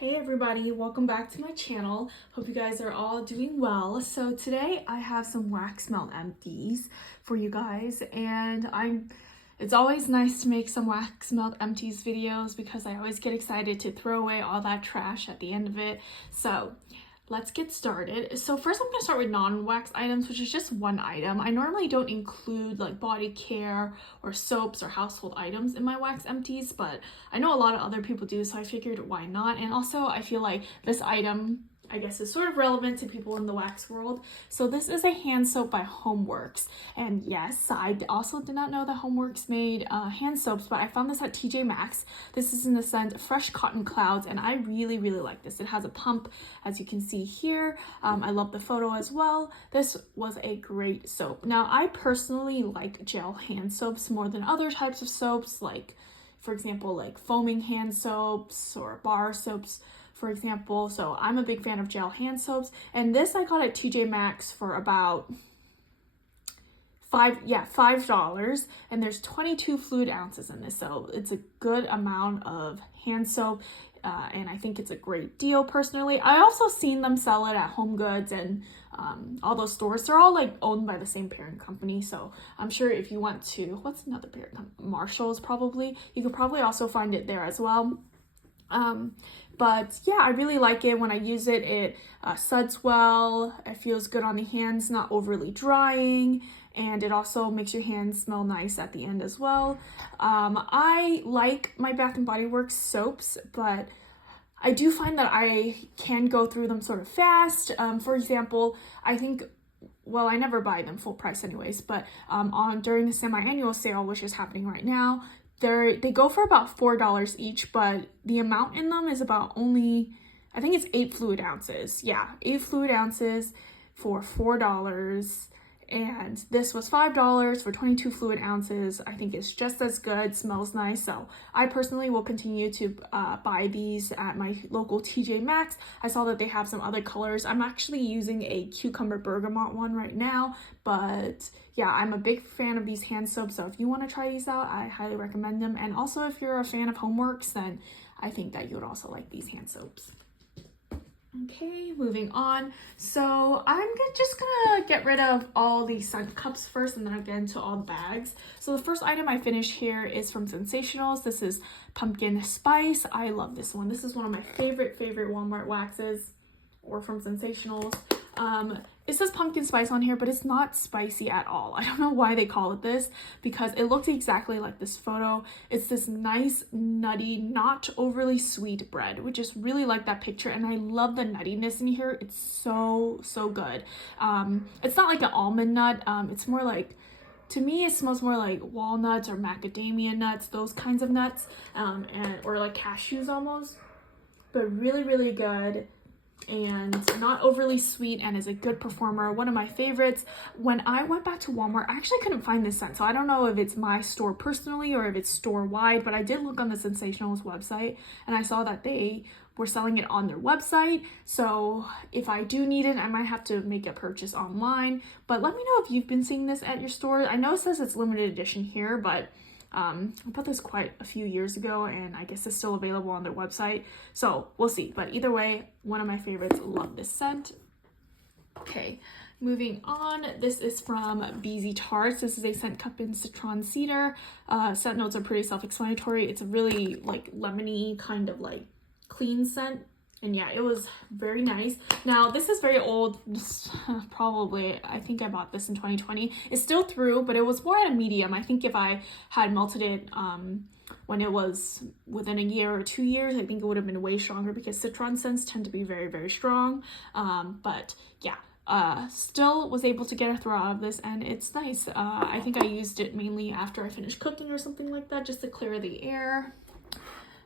Hey everybody, welcome back to my channel. Hope you guys are all doing well. So today I have some wax melt empties for you guys, and it's always nice to make some wax melt empties videos because I always get excited to throw away all that trash at the end of it. So let's get started. So first I'm going to start with non-wax items, which is just one item. I normally don't include like body care or soaps or household items in my wax empties, but I know a lot of other people do, so I figured why not. And also I feel like this item, I guess, is sort of relevant to people in the wax world. So this is a hand soap by Homeworx. And yes, I also did not know that Homeworx made hand soaps, but I found this at TJ Maxx. This is in the scent Fresh Cotton Clouds, and I really like this. It has a pump, as you can see here. I love the photo as well. This was a great soap. Now, I personally like gel hand soaps more than other types of soaps, like, for example, like foaming hand soaps or bar soaps, for example. So I'm a big fan of gel hand soaps, and this I got at TJ Maxx for about $5, and there's 22 fluid ounces in this, so it's a good amount of hand soap, and I think it's a great deal personally. I also seen them sell it at Home Goods and all those stores. They're all like owned by the same parent company, so I'm sure if you went to, what's another parent company, Marshall's probably, you could probably also find it there as well. But yeah, I really like it. When I use it, it suds well, it feels good on the hands, not overly drying, and it also makes your hands smell nice at the end as well. I like my Bath & Body Works soaps, but I do find that I can go through them sort of fast. For example, I think, well, I never buy them full price anyways, but during the semi-annual sale, which is happening right now, they go for about $4 each, but the amount in them is about only, I think it's 8 fluid ounces. Yeah, 8 fluid ounces for $4, and this was $5 for 22 fluid ounces. I think it's just as good, smells nice, so I personally will continue to buy these at my local TJ Maxx. I saw that they have some other colors. I'm actually using a cucumber bergamot one right now, but yeah, I'm a big fan of these hand soaps, so if you want to try these out, I highly recommend them. And also, if you're a fan of Homeworx, then I think that you would also like these hand soaps. Okay, moving on. So I'm just gonna get rid of all the scent cups first, and then I'll get into all the bags. So the first item I finished here is from Scentsationals. This is Pumpkin Spice. I love this one. This is one of my favorite Walmart waxes, or from Scentsationals. It says pumpkin spice on here, but it's not spicy at all. I don't know why they call it this, because it looks exactly like this photo. It's this nice, nutty, not overly sweet bread, which is really like that picture, and I love the nuttiness in here. It's so good. It's not like an almond nut. It's more like, to me, it smells more like walnuts or macadamia nuts, those kinds of nuts, or like cashews almost, but really good, and not overly sweet, and is a good performer. One of my favorites. When I went back to Walmart, I actually couldn't find this scent, so I don't know if it's my store personally or if it's store wide, but I did look on the Scentsationals website and I saw that they were selling it on their website. So if I do need it, I might have to make a purchase online, but let me know if you've been seeing this at your store. I know it says it's limited edition here, but I bought this quite a few years ago, and I guess it's still available on their website, so we'll see. But either way, one of my favorites. Love this scent. Okay, moving on. This is from BZ Tarts. This is a scent cup in citron cedar. Scent notes are pretty self-explanatory. It's a really like lemony kind of like clean scent. And yeah, it was very nice. Now, this is very old, probably, I think I bought this in 2020. It's still through, but it was more at a medium. I think if I had melted it when it was within a year or 2 years, I think it would have been way stronger, because citron scents tend to be very strong. But yeah, still was able to get a throw out of this, and it's nice. I think I used it mainly after I finished cooking or something like that, just to clear the air.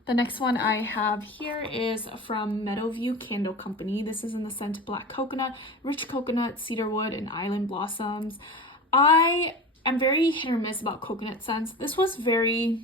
The next one I have here is from Meadowview Candle Company. This is in the scent Black Coconut, Rich Coconut, Cedarwood, and Island Blossoms. I am very hit or miss about coconut scents. This was very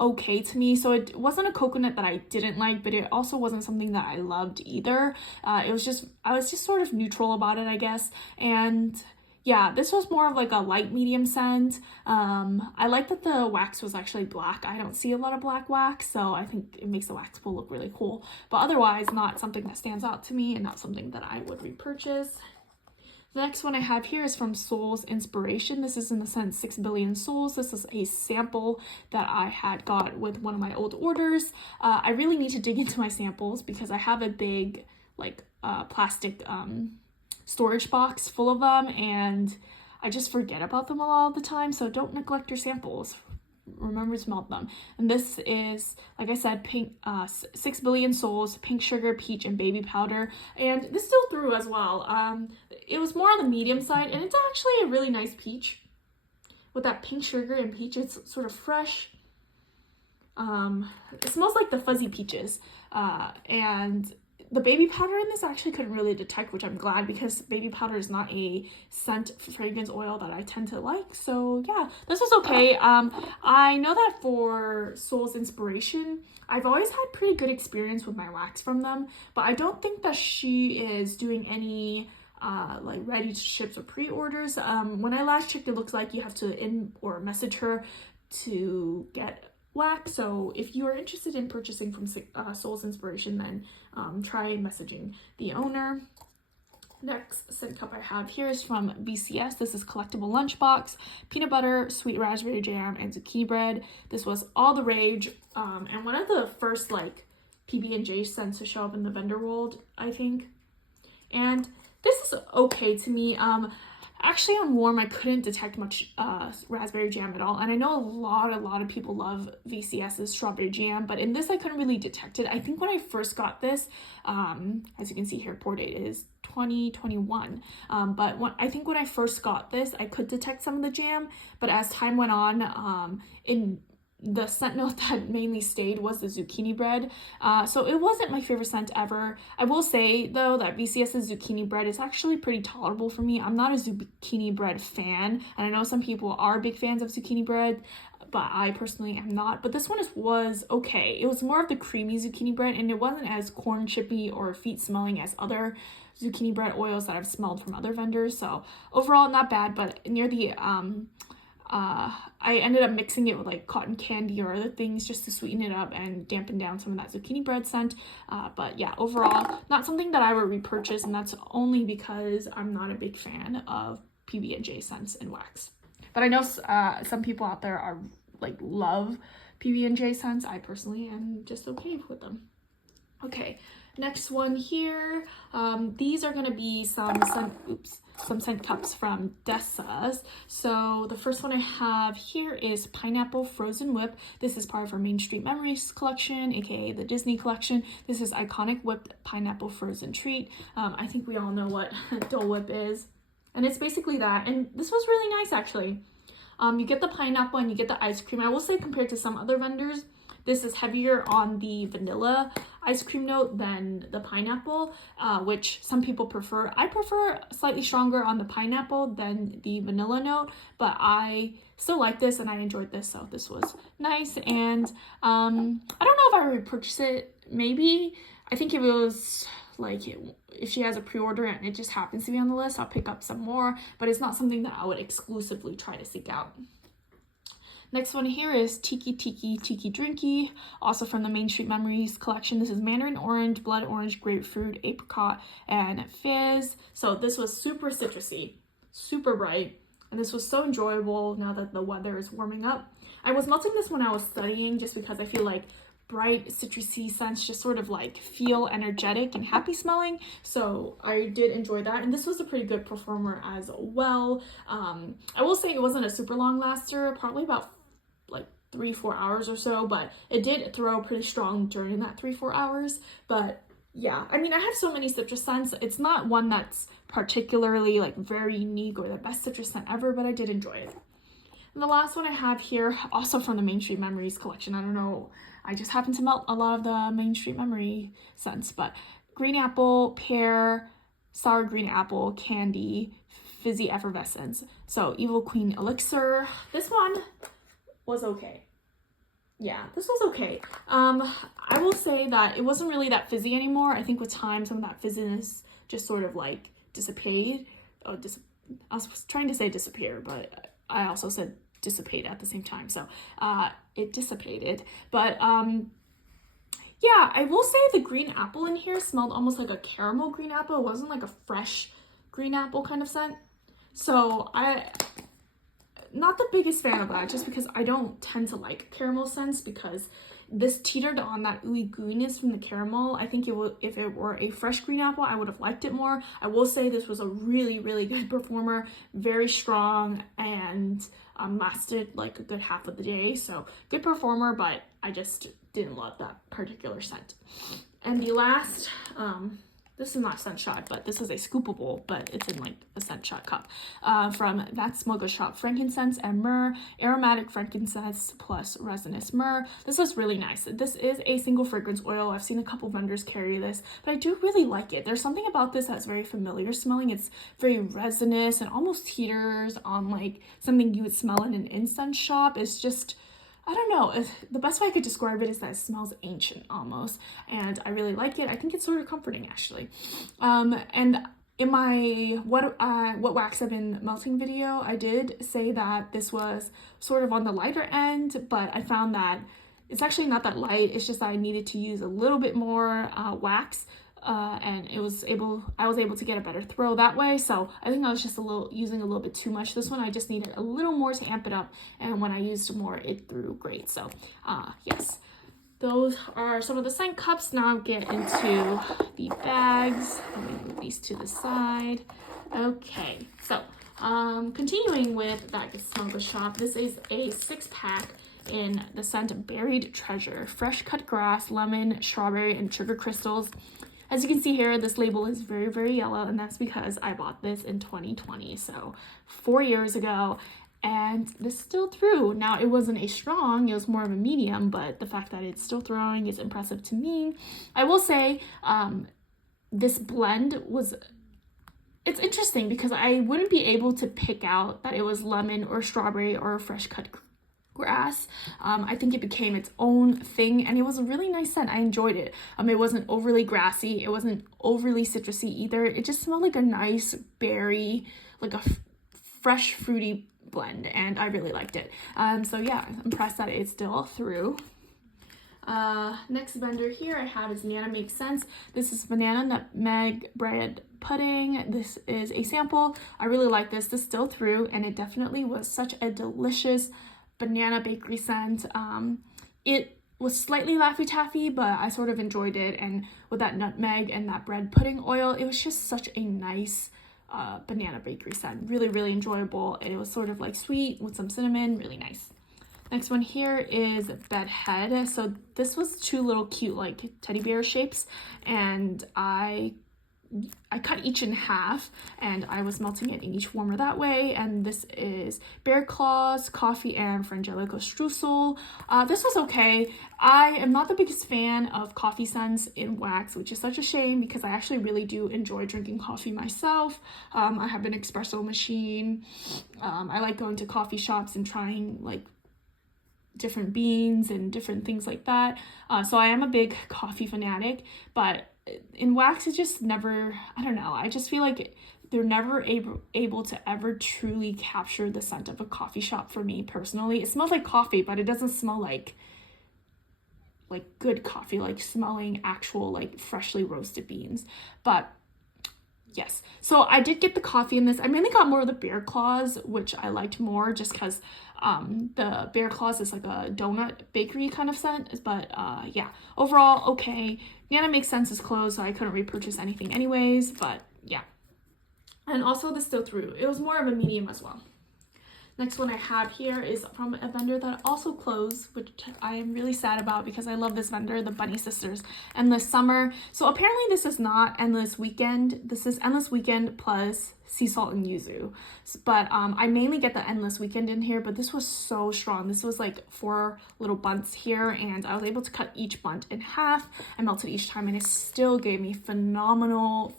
okay to me. So it wasn't a coconut that I didn't like, but it also wasn't something that I loved either. I was just sort of neutral about it, I guess. And yeah, this was more of like a light medium scent. I like that the wax was actually black. I don't see a lot of black wax, so I think it makes the wax pool look really cool. But otherwise, not something that stands out to me and not something that I would repurchase. The next one I have here is from Souls Inspiration. This is in the scent 6 Billion Souls. This is a sample that I had got with one of my old orders. I really need to dig into my samples because I have a big like plastic storage box full of them, and I just forget about them a lot of the time, so don't neglect your samples. Remember to melt them. And this is, like I said, pink 6 Billion Souls, pink sugar, peach, and baby powder. And this still through as well. It was more on the medium side, and it's actually a really nice peach with that pink sugar and peach. It's sort of fresh. It smells like the fuzzy peaches, and the baby powder in this I actually couldn't really detect, which I'm glad, because baby powder is not a scent fragrance oil that I tend to like. So yeah, this was okay. I know that for Souls Inspiration, I've always had pretty good experience with my wax from them, but I don't think that she is doing any like ready to ships or pre-orders. When I last checked, it looks like you have to or message her to get wax. So if you are interested in purchasing from Souls Inspiration, then try messaging the owner. Next scent cup I have here is from BCS. This is collectible lunchbox, peanut butter, sweet raspberry jam, and zucchini bread. This was all the rage, and one of the first like PB&J scents to show up in the vendor world, I think. And this is okay to me. Actually, on warm, I couldn't detect much raspberry jam at all. And I know a lot of people love VCS's strawberry jam, but in this, I couldn't really detect it. I think when I first got this, as you can see here, pour date is 2021. But I think when I first got this, I could detect some of the jam. But as time went on, in the scent note that mainly stayed was the zucchini bread. So it wasn't my favorite scent ever. I will say, though, that VCS's zucchini bread is actually pretty tolerable for me. I'm not a zucchini bread fan, and I know some people are big fans of zucchini bread, but I personally am not. But this one was okay. It was more of the creamy zucchini bread, and it wasn't as corn chippy or feet smelling as other zucchini bread oils that I've smelled from other vendors. So overall, not bad, but near the I ended up mixing it with like cotton candy or other things just to sweeten it up and dampen down some of that zucchini bread scent. But yeah, overall, not something that I would repurchase, and that's only because I'm not a big fan of PB&J scents and wax. But I know some people out there are like love PB&J scents. I personally am just okay with them. Okay, next one here. These are gonna be some scent cups from Dessa's. So the first one I have here is Pineapple Frozen Whip. This is part of our Main Street Memories collection, aka the Disney collection. This is iconic whipped pineapple frozen treat. I think we all know what Dole Whip is, and it's basically that. And this was really nice, actually. You get the pineapple and you get the ice cream. I will say, compared to some other vendors, this is heavier on the vanilla ice cream note than the pineapple, which some people prefer. I prefer slightly stronger on the pineapple than the vanilla note, but I still like this and I enjoyed this, so this was nice. And I don't know if I would repurchase it. Maybe. I think if it was like, if she has a pre-order and it just happens to be on the list, I'll pick up some more, but it's not something that I would exclusively try to seek out. Next one here is Tiki Drinky, also from the Main Street Memories collection. This is mandarin orange, blood orange, grapefruit, apricot, and fizz. So this was super citrusy, super bright, and this was so enjoyable now that the weather is warming up. I was melting this when I was studying just because I feel like bright citrusy scents just sort of like feel energetic and happy smelling, so I did enjoy that. And this was a pretty good performer as well. I will say it wasn't a super long laster, probably about like 3-4 hours or so, but it did throw pretty strong during that 3-4 hours. But yeah, I mean, I have so many citrus scents. It's not one that's particularly like very unique or the best citrus scent ever, but I did enjoy it. And the last one I have here, also from the Main Street Memories collection. I don't know, I just happen to melt a lot of the Main Street Memory scents, but green apple, pear, sour green apple, candy, fizzy effervescence. So Evil Queen Elixir. This one was okay. Yeah, this was okay. I will say that it wasn't really that fizzy anymore. I think with time, some of that fizziness just sort of like dissipated. I was trying to say disappear, but I also said dissipate at the same time. So it dissipated. But yeah, I will say the green apple in here smelled almost like a caramel green apple. It wasn't like a fresh green apple kind of scent. So not the biggest fan of that, just because I don't tend to like caramel scents, because this teetered on that ooey gooiness from the caramel. I think if it were a fresh green apple, I would have liked it more. I will say this was a really, really good performer, very strong, and lasted like a good half of the day. So good performer, but I just didn't love that particular scent. And the last, this is not Scent Shot, but this is a scoopable, but it's in like a Scent Shot cup, from That Smoker Shop Frankincense and Myrrh, aromatic frankincense plus resinous myrrh. This is really nice. This is a single fragrance oil. I've seen a couple vendors carry this, but I do really like it. There's something about this that's very familiar smelling. It's very resinous and almost teeters on like something you would smell in an incense shop. It's just, I don't know, the best way I could describe it is that it smells ancient almost, and I really like it. I think it's sort of comforting, actually. And in my what wax I've been melting video, I did say that this was sort of on the lighter end, but I found that it's actually not that light. It's just that I needed to use a little bit more wax, and I was able to get a better throw that way. So I think I was just using a little bit too much. This one I just needed a little more to amp it up, and when I used more, it threw great. So yes, those are some of the scent cups. Now I'll get into the bags. Let me move these to the side. Okay, so continuing with That Smoker Shop, this is a 6-pack in the scent Buried Treasure, fresh cut grass, lemon, strawberry, and sugar crystals. As you can see here, this label is very, very yellow, and that's because I bought this in 2020, so 4 years ago, and this still threw. Now, it wasn't a strong, it was more of a medium, but the fact that it's still throwing is impressive to me. I will say, this blend it's interesting because I wouldn't be able to pick out that it was lemon or strawberry or fresh cut grass. I think it became its own thing, and it was a really nice scent. I enjoyed it. It wasn't overly grassy, it wasn't overly citrusy either. It just smelled like a nice berry, like a fresh fruity blend, and I really liked it. So yeah, I'm impressed that it's still through. Next vendor here I have is Nana Makes Sense. This is banana nutmeg bread pudding. This is a sample. I really like this. This still through, and it definitely was such a delicious banana bakery scent. It was slightly Laffy Taffy, but I sort of enjoyed it, and with that nutmeg and that bread pudding oil, it was just such a nice banana bakery scent. Really, really enjoyable, and it was sort of like sweet with some cinnamon. Really nice. Next one here is Bedhead. So this was 2 little cute like teddy bear shapes, and I cut each in half, and I was melting it in each warmer that way. And this is Bear Claws, Coffee, and Frangelico Streusel. This was okay. I am not the biggest fan of coffee scents in wax, which is such a shame because I actually really do enjoy drinking coffee myself. I have an espresso machine. I like going to coffee shops and trying like different beans and different things like that. So I am a big coffee fanatic, but in wax, it just never, I don't know, I just feel like they're never able to ever truly capture the scent of a coffee shop for me personally. It smells like coffee, but it doesn't smell like good coffee, like smelling actual like freshly roasted beans. But yes, so I did get the coffee in this. I mainly got more of the Bear Claws, which I liked more just because the Bear Claws is like a donut bakery kind of scent. But yeah, overall, okay. Nana Makes Sense is closed, so I couldn't repurchase anything anyways, but yeah. And also this still through. It was more of a medium as well. Next one I have here is from a vendor that also closed, which I am really sad about because I love this vendor, the Bunny Sisters, Endless Summer. So apparently this is not Endless Weekend. This is Endless Weekend plus Sea Salt and Yuzu. But I mainly get the Endless Weekend in here, but this was so strong. This was like 4 little bunts here, and I was able to cut each bunt in half. I melted each time, and it still gave me phenomenal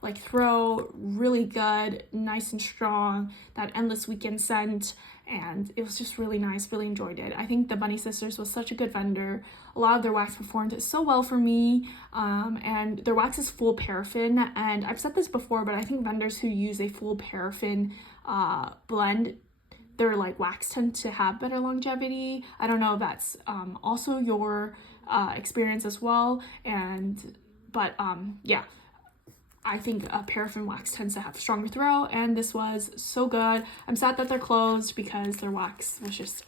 like throw, really good, nice and strong, that Endless Weekend scent. and it was just really nice, really enjoyed it. I think the Bunny Sisters was such a good vendor. A lot of their wax performed so well for me, and their wax is full paraffin, and I've said this before, but I think vendors who use a full paraffin blend, their like wax tend to have better longevity. I don't know if that's also your experience as well, but yeah, I think paraffin wax tends to have stronger throw, and this was so good. I'm sad that they're closed because their wax was just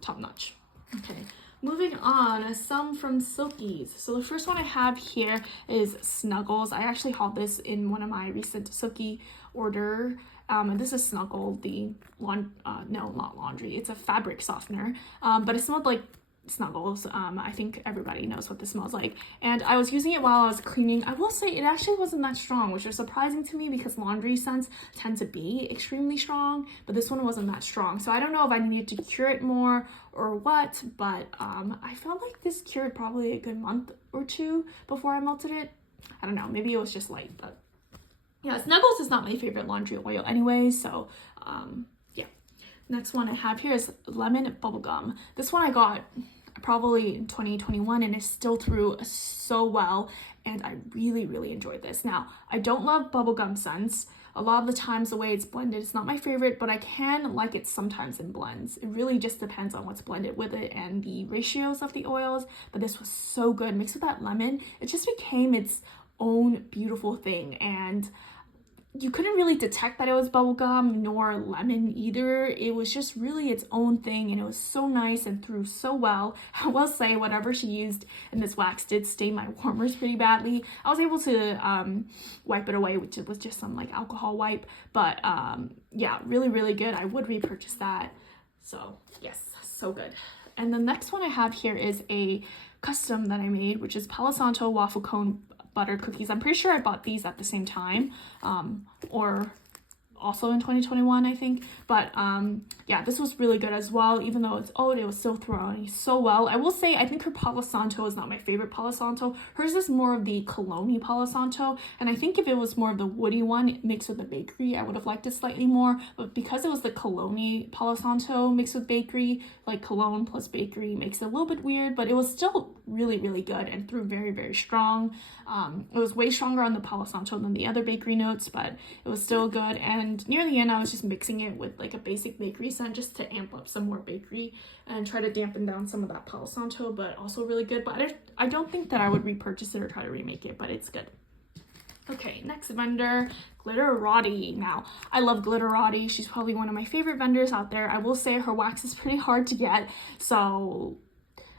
top notch. Okay, moving on, some from Silkeys. So the first one I have here is Snuggles. I actually hauled this in one of my recent Silky order. And this is Snuggle, no, not laundry. It's a fabric softener, but it smelled like Snuggles. I think everybody knows what this smells like. And I was using it while I was cleaning. I will say it actually wasn't that strong, which is surprising to me because laundry scents tend to be extremely strong, but this one wasn't that strong. So I don't know if I needed to cure it more or what, but I felt like this cured probably a good month or two before I melted it. I don't know, maybe it was just light, but yeah, Snuggles is not my favorite laundry oil anyway, so yeah. Next one I have here is Lemon Bubblegum. This one I got probably in 2021 and it still threw so well, and I really, really enjoyed this. Now, I don't love bubblegum scents. A lot of the times the way it's blended, it's not my favorite, but I can like it sometimes in blends. It really just depends on what's blended with it and the ratios of the oils, but this was so good. Mixed with that lemon, it just became its own beautiful thing, and you couldn't really detect that it was bubblegum nor lemon either. It was just really its own thing, and it was so nice and threw so well. I will say whatever she used in this wax did stain my warmers pretty badly. I was able to wipe it away, which was just some like alcohol wipe, but yeah, really, really good. I would repurchase that. So yes, so good. And the next one I have here is a custom that I made, which is Palo Santo waffle cone butter cookies. I'm pretty sure I bought these at the same time, or also in 2021, I think. But yeah, this was really good as well. Even though it's old, it was still throwing so well. I will say, I think her Palo Santo is not my favorite Palo Santo. Hers is more of the cologne Palo Santo. And I think if it was more of the woody one mixed with the bakery, I would have liked it slightly more. But because it was the cologne Palo Santo mixed with bakery, like cologne plus bakery makes it a little bit weird, but it was still really, really good and threw very, very strong. It was way stronger on the Palo Santo than the other bakery notes, but it was still good. And near the end, I was just mixing it with like a basic bakery scent just to amp up some more bakery and try to dampen down some of that Palo Santo, but also really good. But I don't think that I would repurchase it or try to remake it, but it's good. Okay, next vendor, Glitterati. Now, I love Glitterati. She's probably one of my favorite vendors out there. I will say her wax is pretty hard to get, so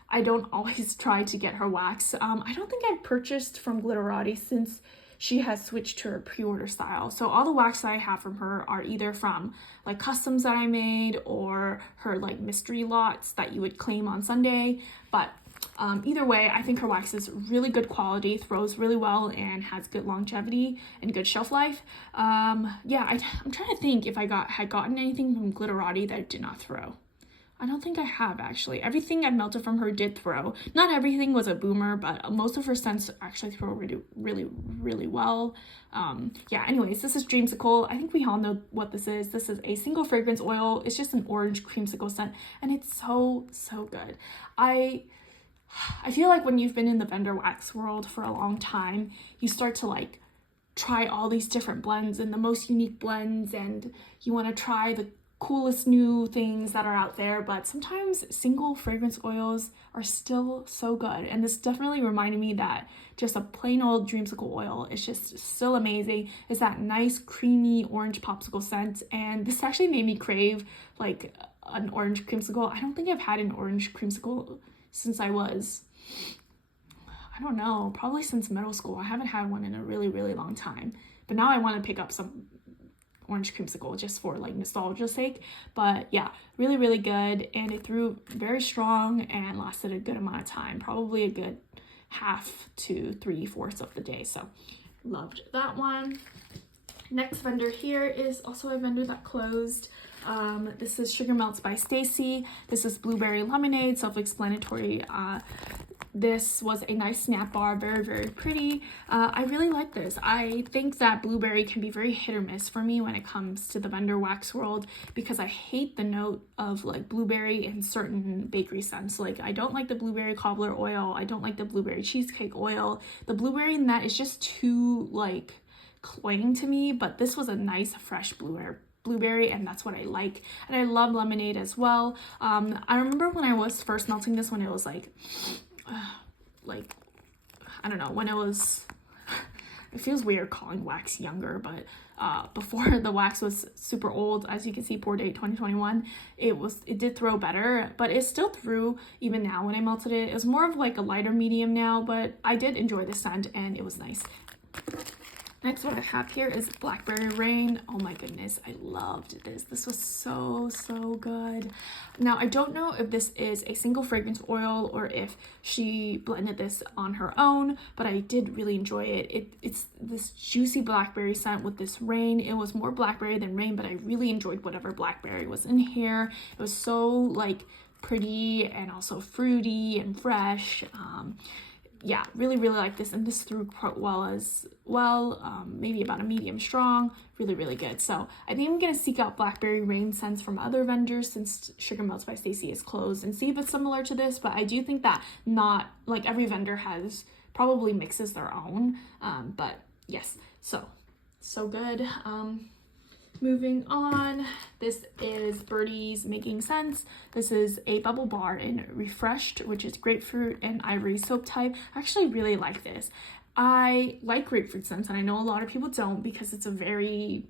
I don't always try to get her wax. I don't think I've purchased from Glitterati since she has switched to her pre-order style. So all the wax that I have from her are either from like customs that I made or her like mystery lots that you would claim on Sunday. But either way, I think her wax is really good quality, throws really well, and has good longevity and good shelf life. Yeah, I'm trying to think if I had gotten anything from Glitterati that did not throw. I don't think I have, actually. Everything I've melted from her did throw. Not everything was a boomer, but most of her scents actually throw really, really, really well. Yeah, anyways, this is Dreamsicle. I think we all know what this is. This is a single fragrance oil. It's just an orange creamsicle scent, and it's so, so good. I feel like when you've been in the vendor wax world for a long time, you start to like try all these different blends and the most unique blends, and you want to try the coolest new things that are out there, but sometimes single fragrance oils are still so good. And this definitely reminded me that just a plain old Dreamsicle oil is just still amazing. It's that nice creamy orange popsicle scent, and this actually made me crave like an orange creamsicle. I don't think I've had an orange creamsicle since I don't know, probably since middle school. I haven't had one in a really, really long time, but now I want to pick up some orange creamsicle just for like nostalgia's sake. But yeah, really, really good, and it threw very strong and lasted a good amount of time, probably a good half to 3/4 of the day. So loved that one. Next vendor here is also a vendor that closed. This is Sugar Melts by Stacy. This is blueberry lemonade, self-explanatory This was a nice snap bar, very, very pretty. I really like this. I think that blueberry can be very hit or miss for me when it comes to the vendor wax world, because I hate the note of like blueberry in certain bakery scents. Like I don't like the blueberry cobbler oil. I don't like the blueberry cheesecake oil. The blueberry in that is just too like cloying to me, but this was a nice fresh blueberry, and that's what I like. And I love lemonade as well. I remember when I was first melting this, when it was like I don't know, when it was, it feels weird calling wax younger, but before the wax was super old, as you can see, pour date 2021, it did throw better, but it still threw even now when I melted it. It was more of like a lighter medium now, but I did enjoy the scent and it was nice. Next one I have here is Blackberry Rain. Oh my goodness, I loved this. This was so, so good. Now, I don't know if this is a single fragrance oil or if she blended this on her own, but I did really enjoy it. It's this juicy blackberry scent with this rain. It was more blackberry than rain, but I really enjoyed whatever blackberry was in here. It was so like pretty and also fruity and fresh. Yeah, really, really like this, and this threw quite well as well, maybe about a medium strong, really, really good. So I think I'm going to seek out Blackberry Rain scents from other vendors since Sugar Melts by Stacy is closed and see if it's similar to this, but I do think that not, like every vendor has probably mixes their own, but yes, so good. Moving on, this is Birdies Making Sense. This is a bubble bar in Refreshed, which is grapefruit and ivory soap type. I actually really like this. I like grapefruit scents, and I know a lot of people don't because it's a very,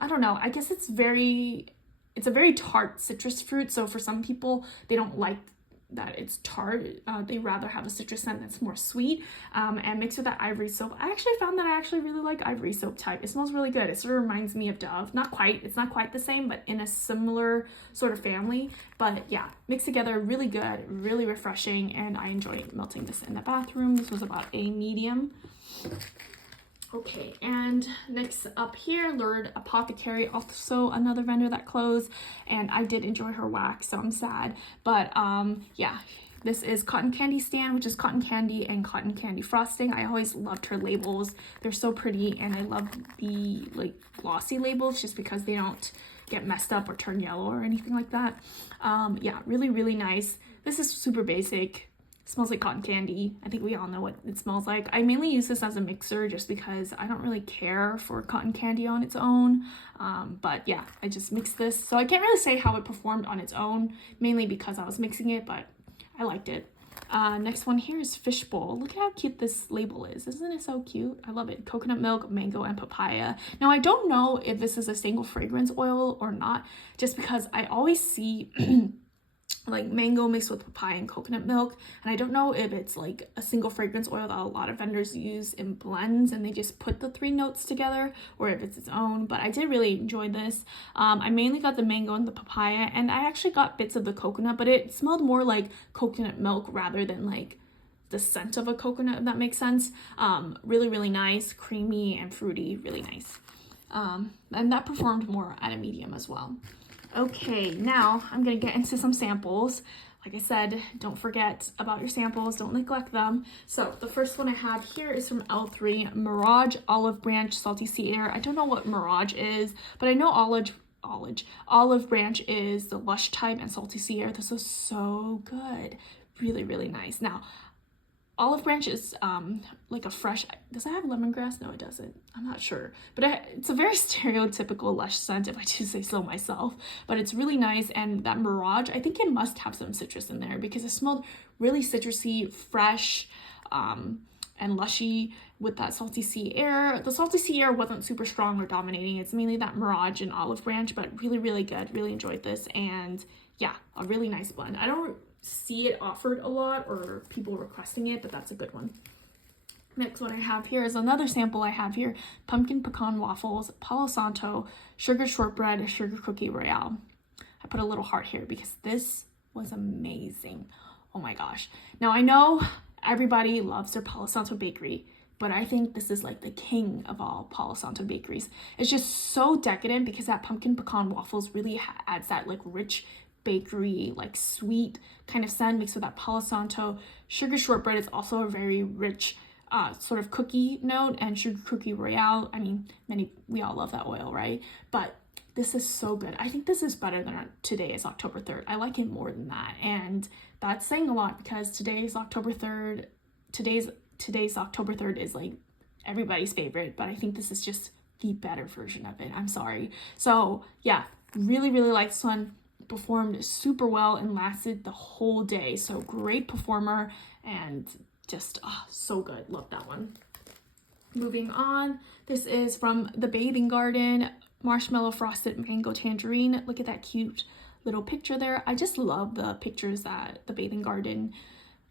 I don't know, I guess it's a very tart citrus fruit. So for some people, they don't like that it's tart. They rather have a citrus scent that's more sweet, and mixed with that ivory soap. I actually found that I actually really like ivory soap type. It smells really good. It sort of reminds me of Dove. It's not quite the same, but in a similar sort of family. But yeah, mixed together, really good, really refreshing, and I enjoyed melting this in the bathroom. This was about a medium. Okay, and next up here, Lurid Apothecary, also another vendor that closed, and I did enjoy her wax, so I'm sad. But yeah, this is Cotton Candy Stand, which is cotton candy and cotton candy frosting. I always loved her labels. They're so pretty, and I love the like glossy labels just because they don't get messed up or turn yellow or anything like that. Yeah, really, really nice. This is super basic. Smells like cotton candy. I think we all know what it smells like. I mainly use this as a mixer just because I don't really care for cotton candy on its own. But yeah, I just mixed this. So I can't really say how it performed on its own, mainly because I was mixing it, but I liked it. Next one here is Fishbowl. Look at how cute this label is. Isn't it so cute? I love it. Coconut milk, mango, and papaya. Now, I don't know if this is a single fragrance oil or not, just because I always see like mango mixed with papaya and coconut milk, and I don't know if it's like a single fragrance oil that a lot of vendors use in blends and they just put the three notes together, or if it's its own. But I did really enjoy this. I mainly got the mango and the papaya, and I actually got bits of the coconut, but it smelled more like coconut milk rather than like the scent of a coconut, if that makes sense. Really, really nice, creamy and fruity, really nice. And that performed more at a medium as well. Okay, now I'm going to get into some samples. Like I said, don't forget about your samples, don't neglect them. So the first one I have here is from L3, Mirage Olive Branch Salty Sea Air. I don't know what Mirage is, but I know Olive Branch is the lush type, and Salty Sea Air. This was so good. Really, really nice. Now, Olive Branch is like a fresh, does it have lemongrass? No, it doesn't. I'm not sure. But it's a very stereotypical lush scent, if I do say so myself. But it's really nice. And that Mirage, I think it must have some citrus in there because it smelled really citrusy, fresh, and lushy with that Salty Sea Air. The Salty Sea Air wasn't super strong or dominating. It's mainly that Mirage and Olive Branch, but really, really good. Really enjoyed this. And yeah, a really nice blend. I don't see it offered a lot or people requesting it, but that's a good one. Next one I have here is another sample I have here, Pumpkin Pecan Waffles, Palo Santo, Sugar Shortbread, Sugar Cookie Royale. I put a little heart here because this was amazing. Oh my gosh. Now I know everybody loves their Palo Santo bakery, but I think this is like the king of all Palo Santo bakeries. It's just so decadent because that pumpkin pecan waffles really adds that like rich bakery, like sweet kind of scent mixed with that Palo Santo. Sugar shortbread is also a very rich sort of cookie note, and sugar cookie royale. I mean, we all love that oil, right? But this is so good. I think this is better than Today is October 3rd. I like it more than that, and that's saying a lot because today's October 3rd. Today's October 3rd is like everybody's favorite, but I think this is just the better version of it. I'm sorry. So yeah, really like this one. Performed super well and lasted the whole day. So great performer and just so good. Love that one. Moving on, this is from the Bathing Garden, Marshmallow Frosted Mango Tangerine. Look at that cute little picture there. I just love the pictures that the Bathing Garden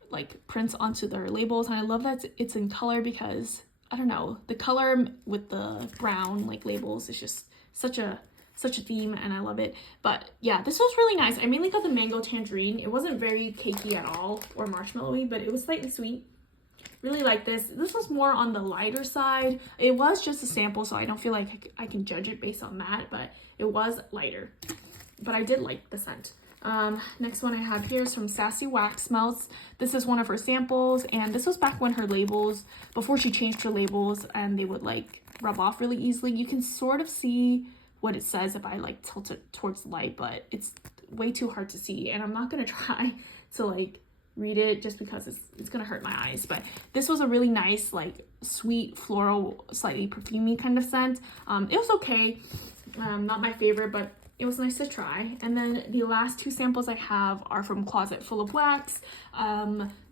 like prints onto their labels, and I love that it's in color because I don't know, the color with the brown like labels is just such a theme, and I love it. But yeah, this was really nice. I mainly got the mango tangerine. It wasn't very cakey at all or marshmallowy, but it was slightly sweet. Really like this. This was more on the lighter side. It was just a sample, so I don't feel like I can judge it based on that, but it was lighter. But I did like the scent. Next one I have here is from Sassy Wax Melts. This is one of her samples, and this was back when her labels, before she changed her labels, and they would like rub off really easily. You can sort of see what it says if I like tilt it towards the light, but it's way too hard to see, and I'm not gonna try to like read it just because it's gonna hurt my eyes. But this was a really nice like sweet floral, slightly perfumey kind of scent. It was okay, not my favorite, but it was nice to try. And then the last two samples I have are from Closet Full of Wax.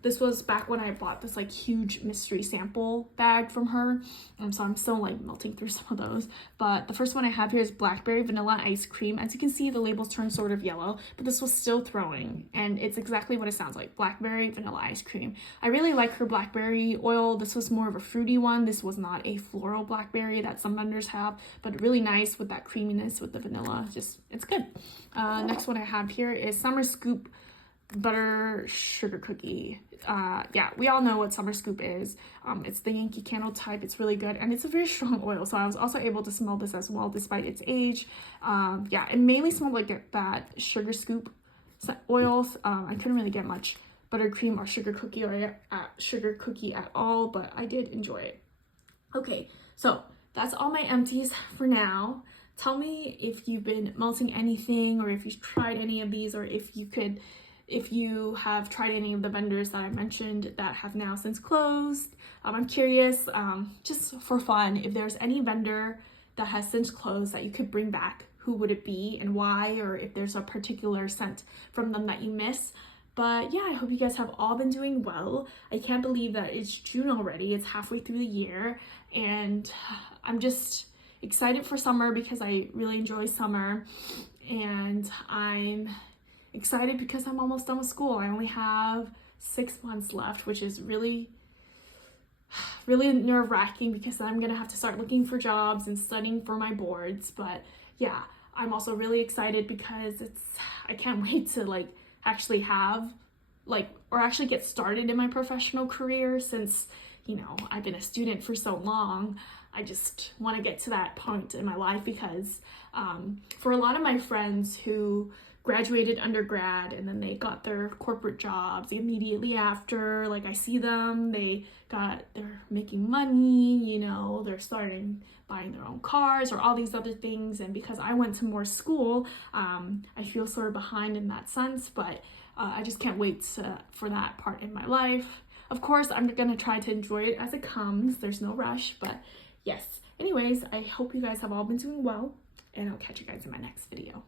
This was back when I bought this like huge mystery sample bag from her. So I'm still like melting through some of those. But the first one I have here is Blackberry Vanilla Ice Cream. As you can see, the labels turn sort of yellow, but this was still throwing. And it's exactly what it sounds like, Blackberry Vanilla Ice Cream. I really like her blackberry oil. This was more of a fruity one. This was not a floral blackberry that some vendors have, but really nice with that creaminess with the vanilla. Just, it's good. Next one I have here is Summer Scoop Butter Sugar Cookie. Yeah, we all know what Summer Scoop is. It's the Yankee Candle type. It's really good, and it's a very strong oil, so I was also able to smell this as well despite its age. Yeah, it mainly smelled like that Sugar Scoop oils. I couldn't really get much buttercream or sugar cookie at all, but I did enjoy it. Okay, so that's all my empties for now. Tell me if you've been melting anything, or if you've tried any of these, or if you have tried any of the vendors that I mentioned that have now since closed. I'm curious, just for fun, if there's any vendor that has since closed that you could bring back, who would it be and why, or if there's a particular scent from them that you miss. But yeah, I hope you guys have all been doing well. I can't believe that it's June already. It's halfway through the year, and I'm just excited for summer because I really enjoy summer, and I'm excited because I'm almost done with school. I only have 6 months left, which is really nerve-wracking because I'm gonna have to start looking for jobs and studying for my boards. But yeah, I'm also really excited because I can't wait to like actually have or actually get started in my professional career, since you know I've been a student for so long. I just want to get to that point in my life because for a lot of my friends who graduated undergrad and then they got their corporate jobs immediately after, like I see them, they're making money, you know, they're starting buying their own cars or all these other things. And because I went to more school, I feel sort of behind in that sense, but I just can't wait for that part in my life. Of course, I'm gonna try to enjoy it as it comes. There's no rush, but yes. Anyways, I hope you guys have all been doing well, and I'll catch you guys in my next video.